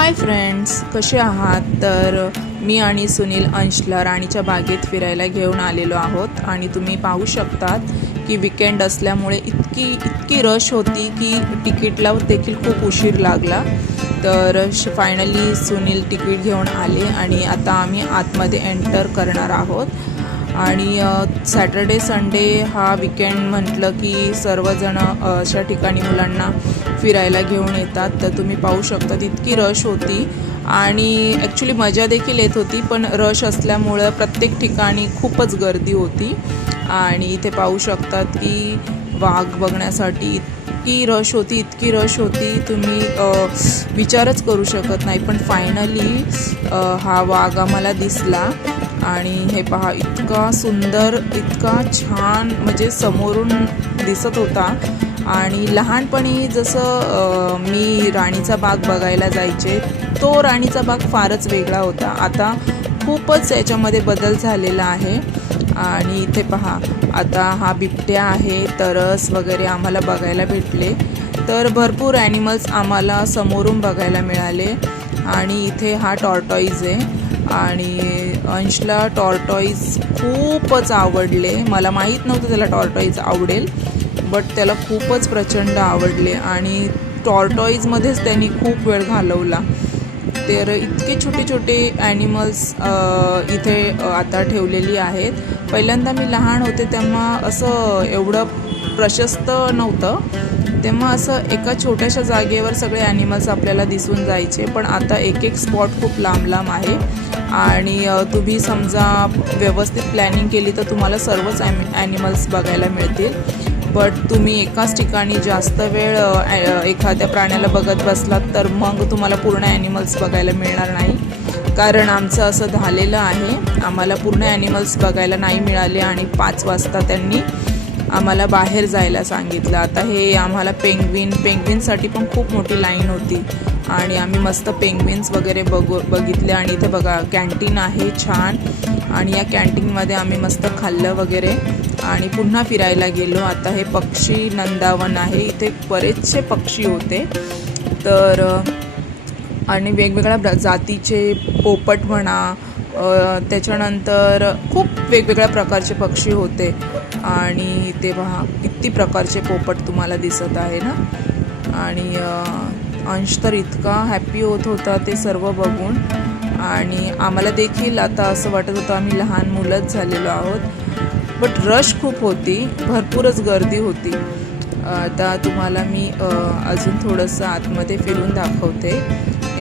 Hi friends, कसे आहात? तर मी आणि सुनील अंशला राणीच्या बागेत फिरायला घेऊन आलेलो आहोत आणि तुम्ही पाहू शकतात की वीकेंड असल्यामुळे इतकी रश होती की तिकीटला देखील खूप उशीर लागला। तर फायनली सुनील तिकीट घेऊन आले आणि आता आम्ही आतमध्ये एंटर करणार आहोत। आणि सॅटर्डे संडे हा वीकेंड म्हटलं की सर्वजण अशा ठिकाणी मुलांना फिरायला घेऊन येतात। तर तुम्ही पाहू शकता इतकी रश होती आणि ॲक्च्युली मजा देखील येत होती, पण रश असल्यामुळं प्रत्येक ठिकाणी खूपच गर्दी होती। आणि इथे पाहू शकतात की वाघ बघण्यासाठी इतकी रश होती तुम्ही विचारच करू शकत नाही। पण फायनली हा वाघ आम्हाला दिसला आणि हे पहा, इतका सुंदर, इतका छान, म्हणजे समोरून दिसत होता। आणि लहानपणी जसं मी राणीचा बाग बघायला जायचे, तो राणीचा बाग फारच वेगळा होता। आता खूपच याच्यामध्ये बदल झालेला आहे। आणि इथे पहा, आता हा बिबट्या आहे, तरस वगैरे आम्हाला बघायला भेटले। तर भरपूर ॲनिमल्स आम्हाला समोरून बघायला मिळाले। आणि इथे हा टॉर्टॉईज आहे आणि अंशला टॉर्टॉईज खूपच आवडले। मला माहीत नव्हतं त्याला टॉर्टॉईज आवडेल, बट त्याला खूपच प्रचंड आवडले आणि टॉर्टॉईजमध्येच त्यांनी खूप वेळ घालवला। तर इतके छोटे छोटे ॲनिमल्स इथे आता ठेवलेली आहेत। पहिल्यांदा मी लहान होते तेव्हा असं एवढं प्रशस्त नव्हतं, तेव्हा असं एका छोट्याशा जागेवर सगळे ॲनिमल्स आपल्याला दिसून जायचे। पण आता एक स्पॉट खूप लांब लांब आहे आणि तुम्ही समजा व्यवस्थित प्लॅनिंग केली तर तुम्हाला सर्वच ॲनिमल्स बघायला मिळतील। बट तुम्ही एकाच ठिकाणी जास्त वेळ एखाद्या प्राण्याला बघत बसलात तर मग तुम्हाला पूर्ण ॲनिमल्स बघायला मिळणार नाही। कारण आमचं असं झालेलं आहे, आम्हाला पूर्ण ॲनिमल्स बघायला नाही मिळाले आणि 5 वाजता त्यांनी आम्हाला बाहेर जायला सांगितलं। आता हे आम्हाला पेंग्विनसाठी पण खूप मोठी लाईन होती आणि आम्ही मस्त पेंग्विन्स वगैरे बघितले। आणि इथे बघा कॅन्टीन आहे छान, आणि या कॅन्टीनमध्ये आम्ही मस्त खाल्लं वगैरे आणि पुन्हा फिरायला गेलो। आता हे पक्षी नंदावन आहे, इथे बरेचसे पक्षी होते। तर आणि वेगवेगळ्या जातीचे पोपट म्हणा, त्याच्यानंतर खूप वेगवेगळ्या प्रकारचे पक्षी होते। आणि इथे पहा किती प्रकारचे पोपट तुम्हाला दिसत आहे ना। आणि अंश तर इतका हॅपी होत होता ते सर्व बघून, आणि आम्हाला देखील आता असं वाटत होतं आम्ही लहान मुलंच झालेलो आहोत। बट रश खूप होती, भरपूरच गर्दी होती। आता तुम्हाला मी अजून थोडंसं आतमध्ये फिरून दाखवते।